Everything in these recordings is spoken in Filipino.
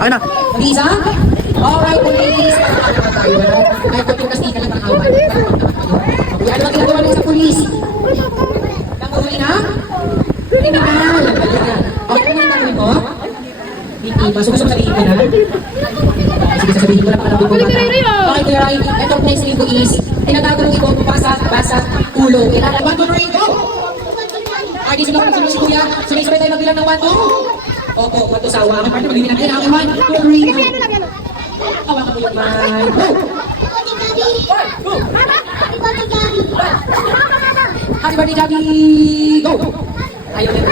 Ayun na. Mag-isa? Alright, police. Ay, pagkakasti ka lang ang awan. Okay, ano ang ginagawa ng isang police? Nanguhuli na? Kriminal. Okay, ano ang gagawin mo? Hindi ba? So, gusto mo sabihin ko na? Sige, sasabihin ko na para nabibuhat na. Okay, Kuya Rai, ito next week ko is, tinatago ng ibang basa, ulo. Kailangan, 1, 2, 3, go! Okay, sunod si Kuya. Sunod-sunod tayo magbilang ng 1, 2. Opo, 1, 2, sawa. Ang partner, magbibigyan natin. Okay, 1, 2, 3, go! Hawakan mo yung mic. Go! Happy birthday, Javi! Go! Ayaw na.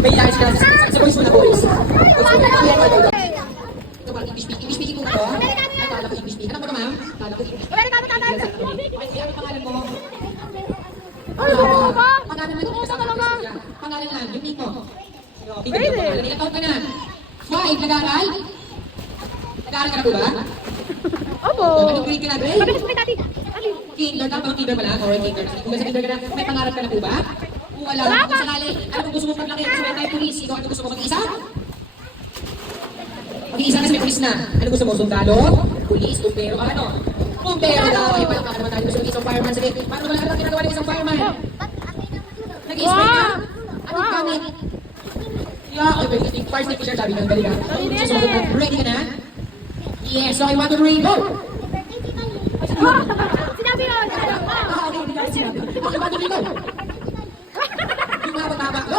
May dahil sila sa boys mo na boys. Ito ba, English-speaking ko na to? Ay, kala ko English-speaking. Anak mo na, ma'am? Kala ko English-speaking. Okay, ano pangalan mo? Pangalan mo? Pangalan lang, yung name mo. Pwede. Ilang taon ka na? 5, nag-aaral? Nag-aaral ka na po ba? Opo. Anong grade ka na, grade? Kinder ka? Pang kinder pala? Or kinder? Kung sa kinder ka na, may pangarap ka na po ba? Kung wala, kung sakali, ano kung gusto mo paglaki? Gusto mo tayo police? Ikaw, ano gusto mo mag-isa? Mag-isa kasi may police na. Ano gusto mo? Sundalo? Police? Bumbero? Ano? Bumbero daw. Ay, pala ka naman tayo. Gusto mo isang fireman? Sige, paano wala ka ginagawa ng isang fireman? Nag-i-spray ka? Anong gamit? Yeah, okay, wait. Fire extinguisher, sabi ka. Dali ka. Ready ka na? Yes, okay, 1, 2, 3, go! Sinabi yun! Okay, hindi ka sinabi. Okay, 1, 2, 3, go! Yung mabag-mabag, go!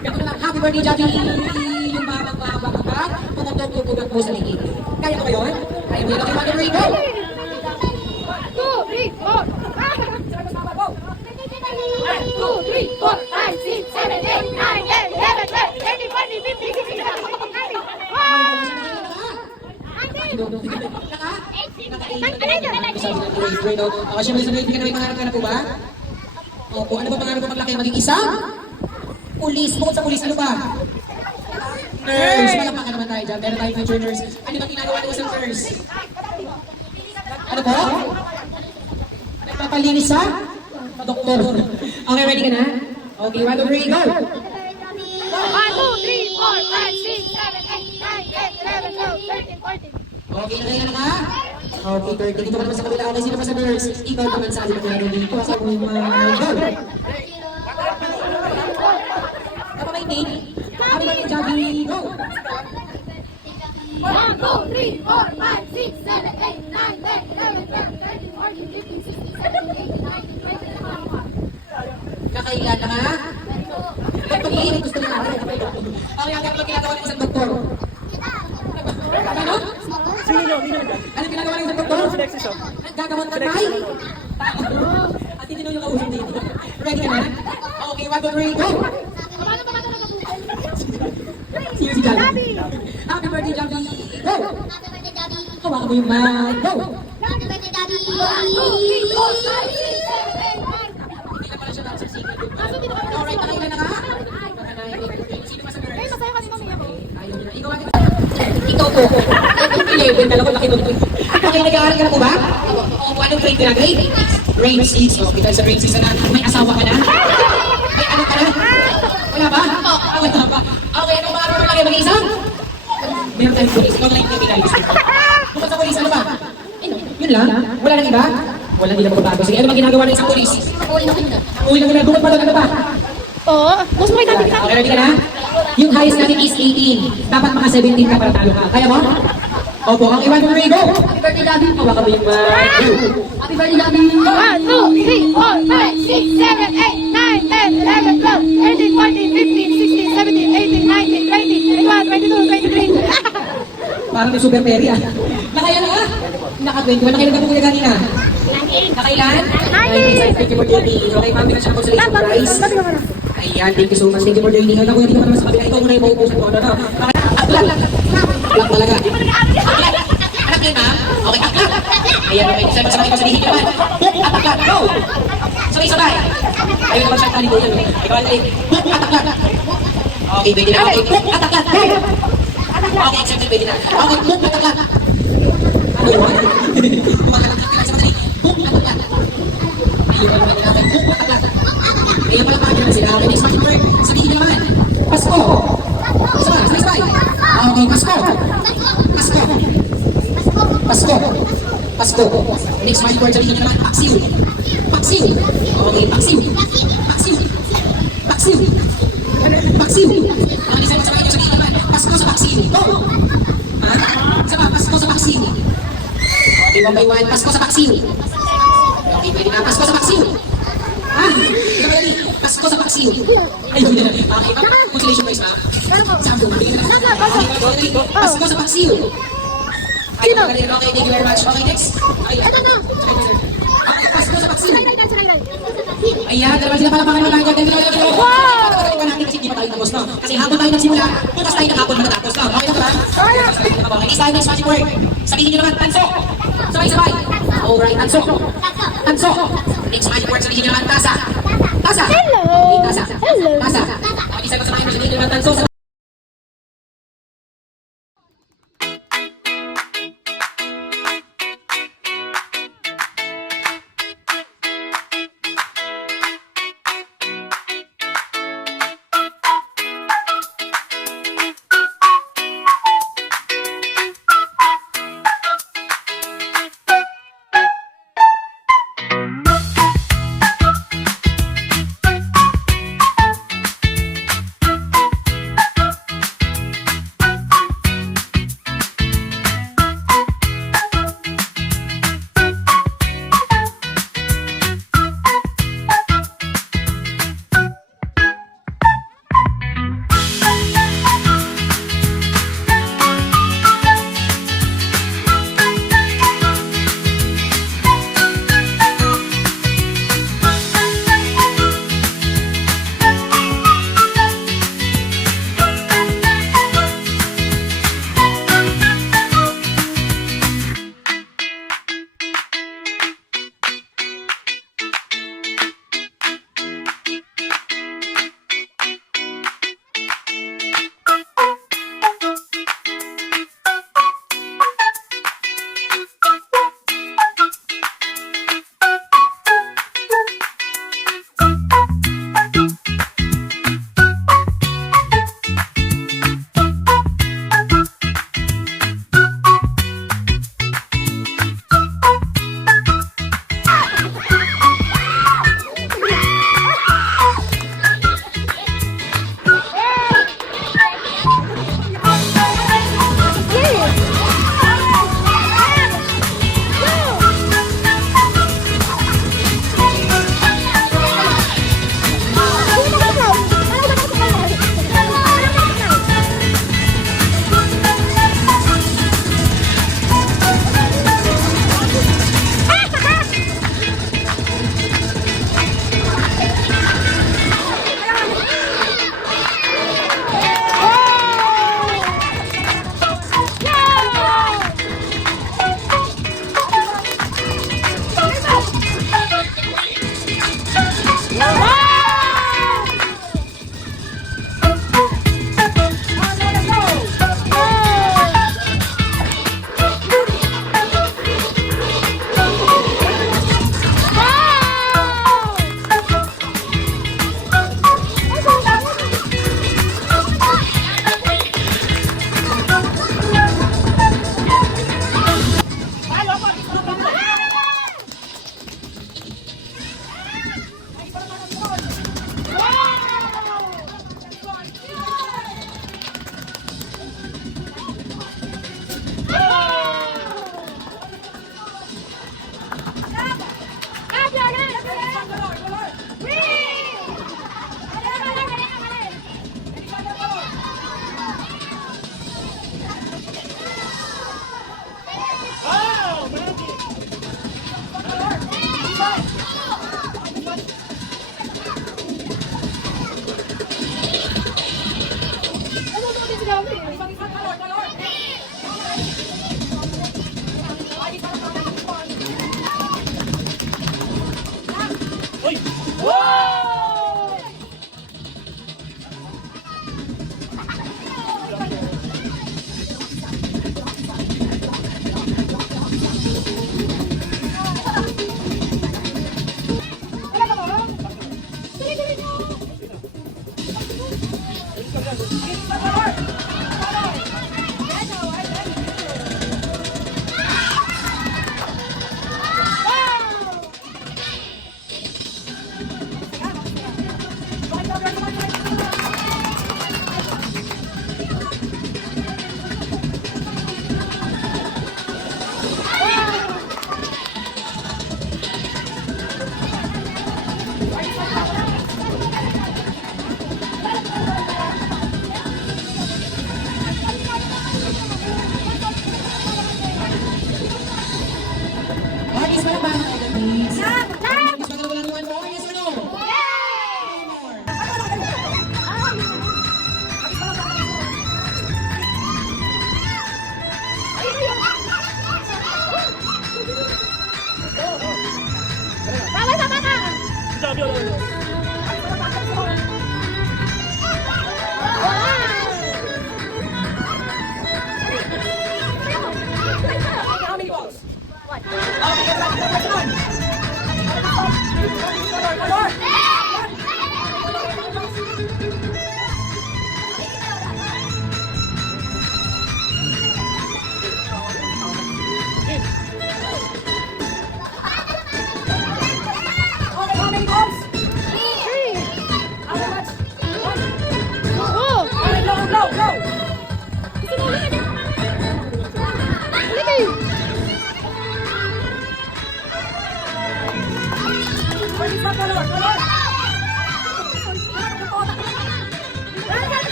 Ganito lang, happy birthday, Javi! Yung mabag-mabag ka, pumutok-tukugan mo sa ligid. Kaya ko ba yun? Kaya mo yun, okay, 1, 2, 3, go! 2, 3, 4, 2, 3, 4, 5, 6, 7, 8, 9, 10, 11, 12, 13, 14, 15, 16, 17, Kasi mo sa grade ka na may pangarap ka na po ba? Opo, ano ba pangarap mo paglaki? Maging isang? Police. Bukod sa police, ano ba? Nurse. Malapaka naman tayo dyan. Meron tayong future nurse. Ano ba ginagawa ng isang nurse? Ano po? Nagpapalinis sa? Doktor. Okay, ready ka na? Okay, 1, 2, 3, go! 1, 2, 3, 4, 5, 6, 7, 8, 9, 10, 11, 12, 13, 14. Okay, nakailan na ka? Okay, 30. Dito ka naman sa kabila. Okay, sino pa sa nurse? Ikaw naman sa atin na dito. Sa go! Ano ba yung name? Ano ba yung Javi? Go! 1, 2, 3, 4, 5, 6, 7, 8, 9, 10, 11, 12, 13, 14, 15, 16, 17, 18, 19, 20, 21. Nakailan na ka? Ba't pag-iinit gusto niya natin? Okay, ang kapag ginagawa ng isang doktor. Ano? Ano ginagawa ng isang doktor? Naggagamot ng bay? At hindi nyo yung kausap dito. Ready ka na? Okay, 1, 2, 3, go! Si Javi. Happy birthday, Javi. Go! Hawakan mo yung mic. Go! Happy birthday, Daddy! 1, 2, 3, 4, 5, 6, 7, 8, 9. Hindi na pala siya nasa sige. Alright, nakailan na ka? Sino pa sa nurse? Ay, masaya kasi kami ako. Ayaw nila. Ikaw po. 11, dalawa laki doon. Okay, nag-aaral ka na po ba? Opo, anong grade ka na? Grade 6. Okay, dahil sa grade 6 na may asawa ka na? May ano ka na? Wala ba? Wala ba? Okay, anong maaral mo lang kayo mag-isa? Meron tayong police. Ikaw na lang yung criminalist. Bukod sa police, ano ba? Yun lang? Wala nang iba? Wala, hindi na magbabago. Sige, ano ba ginagawa ng isang police? Uwi na muna. Bukod pa doon, ano ba? Oo. Gusto mo kayo dati Okay, ready ka na? Yung highest natin is 18. Dapat mga 17 ka para talo ka. Kaya mo? Opo, ang iwan mo go! Happy birthday, Daddy! Hawakan mo yung Happy birthday, Daddy! 1, 2, 3, 4, 5, 6, 7, 8, 9, 10, 11, 12, 13, 14, 15, 16, 17, 18, 19, 20, 21, 22, 23. Parang may super Mary ah. Nakailan na? Naka-21. Nakailan ka po kuya kanina? Nakailan? 19. Thank you for joining. Okay, ma'am, binasya ako sa isang surprise. Ayan, thank you so much. Thank you for joining. Ako, hindi ka naman sa kabila. Ikaw muna yung maupo sa tono. Aklat! Aklat talaga. Aklat! Anak niyo, ma'am? Okay, aklat! Ayan, okay. Sabay ko sa lihin naman. Book at aklat. Go! Sabay-sabay. Ayun naman siya talibo yan. Ikaw ay book at aklat. Okay, pwede na. Okay, book at aklat. Go! Okay, accepted, pwede na. Okay, book at aklat. Ano yun? Kumakalagkat ka lang sa madali. Book at aklat. Ayun, pwede na. Okay, book at aklat. Kaya pala pagkakita sila. Okay, next month word. Sabihin nyo naman. Pasko. Sabay, sabay, sabay. Pasko. Pasko. Next magic word, sabihin nyo naman, paksiw. Paksiw. Okay, paksiw. Paksiw. Paksiw. Paksiw. Ang isa mo sa mga sabihin nyo naman, Pasko sa paksiw. Go! Ha? Isa pa, Pasko sa paksiw. Okay, 1 by 1, Pasko sa paksiw. Okay, pwede na, Pasko sa paksiw. Ha? Ikaw ba yun? Pasko sa paksiw. Ay, yun na. Okay, consolation prize ba? Sampo. Pasko sa paksiw. Ay, okay, thank you very much. Okay, next. Okay, okay, Pasko sa paksiw. Ayan, dalawa sila pala pangalan lang. Wow! Natin kasi hindi pa tayo tapos, no? Kasi hapon tayo nagsimula, bukas tayo nakapon matatapos, no? Okay na ba? Okay, next time, next magic word. Sabihin nyo naman, tanso. Sabay-sabay. Alright, tanso. Tanso. Next magic word, sabihin nyo naman, tasa. Tasa. Hello. Okay, tasa. Hello. Tasa. Okay, sagot sa mga sabihin nyo naman, tanso.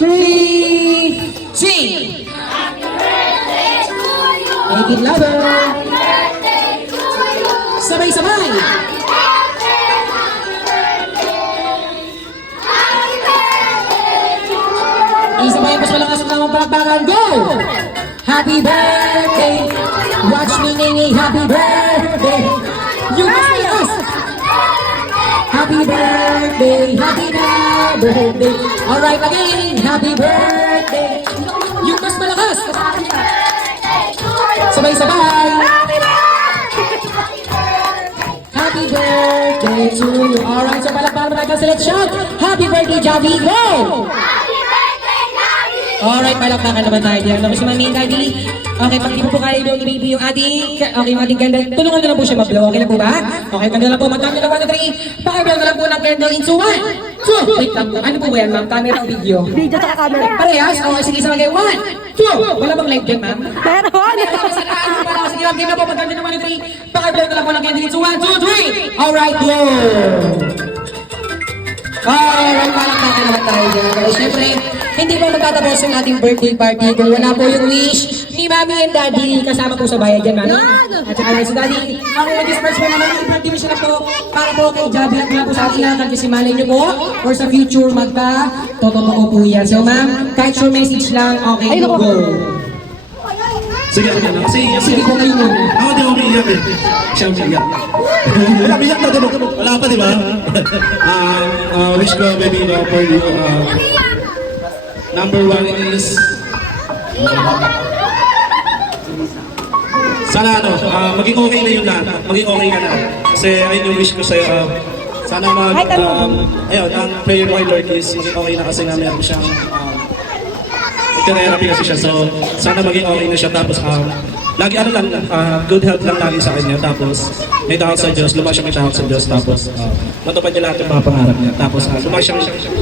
3, sing! Make it louder! Sabay-sabay! Isabay mas malakas ang tamang palakpakan. Go! Happy birthday! Watch me, Nini! Happy birthday! You mas malakas! Happy birthday! Happy na birthday! Alright again! Happy birthday! You mas malakas! Sabay-sabay! Happy birthday to you! Alright, so palakpakan naman ang selection! Happy birthday, Javi! Go! Alright, palakpakan naman tayo dyan. Tapos si Mami and Daddy. Okay, pag di mo po kaya yung baby yung ating, okay, yung ating candle. Tulungan na lang po siya mag-blow. Okay lang po ba? Okay, candle lang po. Mag-count na lang 1, 2, 3. Pakiblow na lang po ng candle into 1, 2. Wait lang po. Ano po ba yan, ma'am? Camera o video? Video tsaka camera. Parehas? Okay, sige, sabagay. 1, 2. Wala bang live dyan, ma'am? Meron. Sa lahat para sige lang, game na po. Mag-count na ng 1, 2, 3. Pakiblow na lang po ng candle into 1, 2, 3. Alright, blow. Alright, palakpakan naman tayo dyan. Pero syempre, hindi po magtatapos yung ating birthday party kung wala po yung wish ni Mami and Daddy. Kasama po sa bayan dyan, Mami. At saka lang si Daddy. Ako mag-disperse po naman yung birthday wish na po para po kay Javi at mula po sa ating lahat. Kasi malay niyo po, or sa future totoo po yan. So ma'am, kahit short message lang, okay to go. Sige, sige na. Sige po kayo muna. Ako din ako umiiyak eh. Siya umiiyak. Wala, umiiyak na din. Wala pa, di ba? Wish ko, baby, for you. Number 1 is... Sana maging okay na yung lahat. Maging okay ka na. Kasi ayun yung wish ko sa'yo. Sana ayun, ang prayer ko kay Lord is maging okay na kasi nga meron siyang therapy kasi siya. So, sana maging okay na siya. Tapos, lagi good health lang lagi sa kanya. Tapos, may tawag sa Diyos. Lumas siya may tawag sa Diyos. Tapos, matupad niya lahat yung mga pangarap niya. Tapos, lumas siya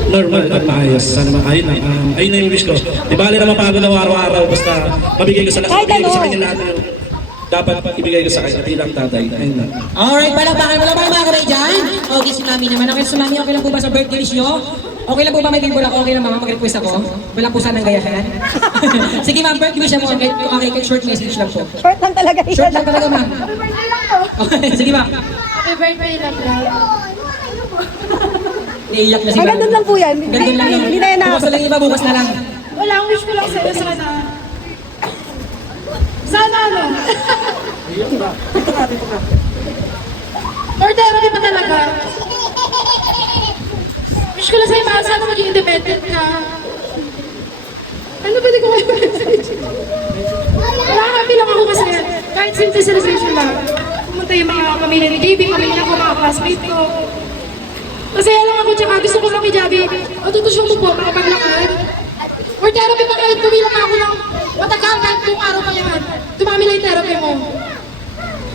normal at maayos. Sana ayun na. Ayun na yung wish ko. Di ba, na mapagod na araw-araw. Basta, mabigay ko sa kanya lahat yung dapat ibigay ko sa kanya bilang tatay. Ayun na. Alright, palakpakan mo lang mga kamay dyan. Okay, si Mami naman. Okay, si Mami, okay lang po ba sa birthday wish nyo? Okay lang po ba may bimbo lang? Okay lang ba mag-request ako? Wala po sanang gayahan. Sige ma'am, birthday wish mo. Okay, short message lang po. Short lang talaga. Short lang talaga ma'am. Okay, sige ma'am. Happy birthday, love. Naiiyak na si Ay, ma'am. ganun lang po yan. Ganun lang yun. Hindi na yan Bukas na lang iba, bukas na lang. Wala, ang wish ko lang sa'yo sana. Sana ano? Or therapy pa talaga. Wish ko lang sa'yo, mahal, sana maging independent ka. Ano pwede ko kayo message? Wala, happy lang ako kasi kahit simple celebration lang. Pumunta yung mga pamilya ni JB, pamilya ko, mga classmates ko. Masaya lang ako, tsaka gusto ko lang kay Javi. Matutusyon mo po, makapaglakad. Or therapy pa kahit tumilang ako ng matagal kahit kung araw pa yan. Tumami na yung therapy mo.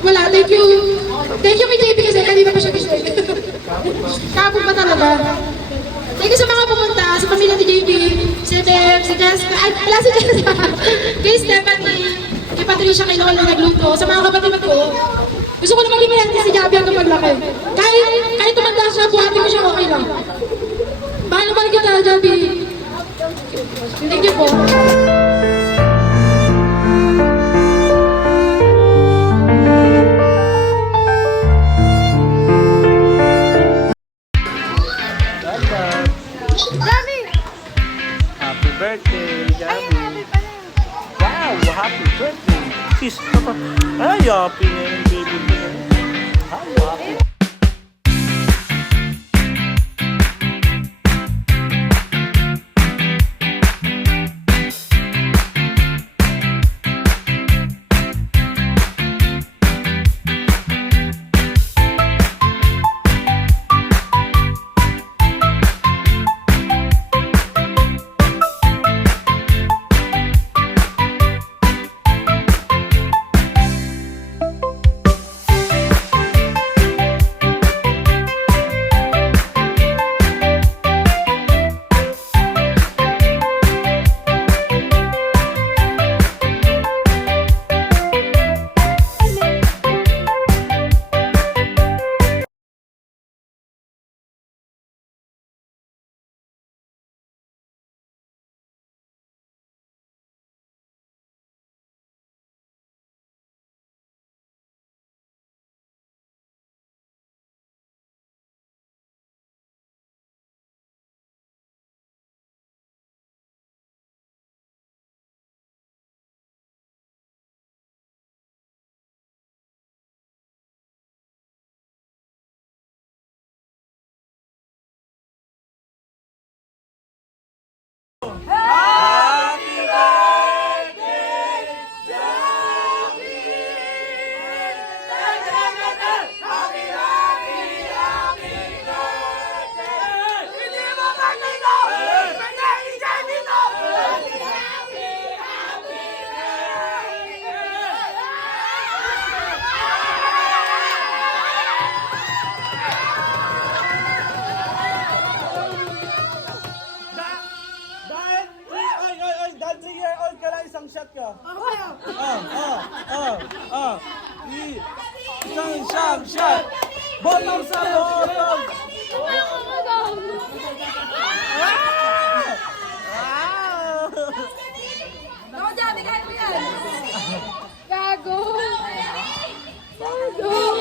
Wala, thank you. Thank you kay JB kasi kanina pa siya gusto. Kapag pa talaga. Thank you sa mga pumunta, sa pamilya ni JB, si Beb, si Jessica, ay, wala si Jessica, kay Stephanie, kay Patricia, kay Lola na nagluto, sa mga kapatid ko. Gusto ko na maging mayante si Javi hanggang maglaki. Kahit tumanda siya, buhati mo siya, okay lang. Mahal na mahal kita, Javi. Thank you po. Happy birthday, Javi. Wow, happy birthday. Kiss. Ay, happy na yung baby mo. Ay, happy. Pag 3-year-old ka lang, isang shot ka. Isang shot. Bottom sa bottom. Gago! Gago!